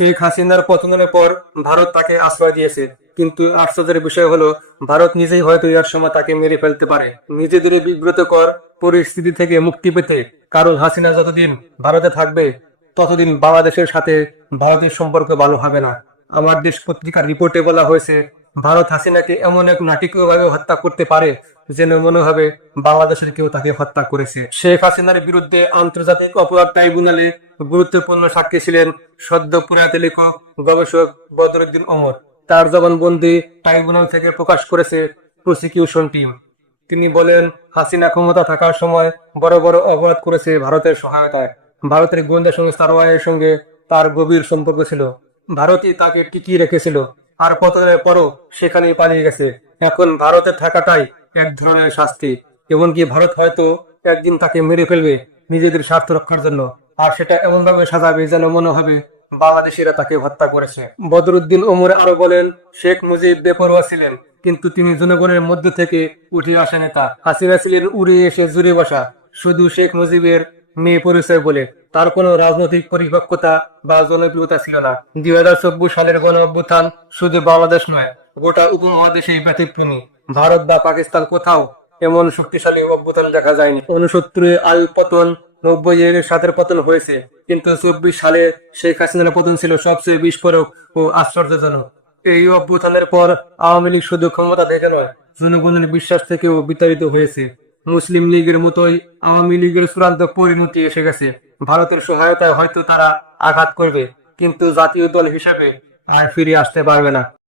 শেখ হাসিনার পতনের পর ভারত তাকে আশ্রয় দিয়েছে। কিন্তু আশ্চর্যের বিষয় হলো, ভারত নিজেই হয়তো এর সময় তাকে মেরে ফেলতে পারে। নিজেদের বিব্রত বিব্রতকর পরিস্থিতি থেকে মুক্তি পেতে। কারণ হাসিনা যতদিন ভারতে থাকবে, ততদিন বাংলাদেশের সাথে ভারতের সম্পর্ক ভালো হবে না। আমার দেশ পত্রিকার রিপোর্টে বলা হয়েছে ভারত হাসিনাকে এমন এক নাটকীয়ভাবে হত্যা করতে পারে যেন মনে হবে বাংলাদেশের কেউ তাকে হত্যা করেছে। শেখ হাসিনার বিরুদ্ধে আন্তর্জাতিক অপরাধ ট্রাইব্যুনালে গুরুত্বপূর্ণ সাক্ষী ছিলেন সদ্য প্রয়াত লেখক, গবেষক বদরুদ্দিন ওমর। তার জবানবন্দি ট্রাইব্যুনাল থেকে প্রকাশ করেছে প্রসিকিউশন টিম। তিনি বলেন, হাসিনা ক্ষমতা থাকার সময় বড় বড় অপরাধ করেছে ভারতের সহায়তায়। ভারতের গোয়েন্দা সংস্থা সঙ্গে তার গভীর সম্পর্ক ছিল। ভারতই তাকে টিকিয়ে রেখেছিল। আর পতনের পরও সেখানেই পালিয়ে গেছে। এখন ভারতে থাকাটাই এক ধরনের শাস্তি। এমনকি ভারত হয়তো একদিন তাকে মেরে ফেলবে নিজেদের স্বার্থ রক্ষার জন্য। আর সেটা এমন ভাবে সাজাবে যেন মনে হবে বাংলাদেশিরা তাকে হত্যা করেছে। বদরুদ্দিন ওমর আরও বলেন, শেখ মুজিব বেপরোয়া ছিলেন, কিন্তু তিনি জনগণের মধ্যে থেকে উঠে আসা নেতা। হাসিনা ছিলেন উড়ে এসে জুড়ে বসা। শুধু শেখ মুজিবের মেয়ে পরিচয় বলে তার কোনো রাজনৈতিক পরিপক্কতা বা জনপ্রিয়তা ছিল না। দুই হাজার চব্বিশ সালের গণ অভ্যুত্থান শুধু বাংলাদেশ নয়, গোটা উপমহাদেশেই ব্যতিক্রমী। ভারত বা পাকিস্তান কোথাও এমন শক্তিশালী অভ্যুত্থান দেখা যায়নি। উনসত্তরে আল পতন নব্বই এর সাতের পতন হয়েছে, কিন্তু চব্বিশ সালে শেখ হাসিনার পতন ছিল সবচেয়ে বিস্ফোরক ও আশ্চর্যজনক। এই অভ্যুত্থানের পর আওয়ামী লীগ শুধু ক্ষমতা দেখে নয়, জনগণের বিশ্বাস থেকেও বিতাড়িত হয়েছে। মুসলিম লীগের মতোই আওয়ামী লীগের চূড়ান্ত পরিণতি এসে গেছে। ভারতের সহায়তায় হয়তো তারা আঘাত করবে, কিন্তু জাতীয় দল হিসেবে আর ফিরে আসতে পারবে না।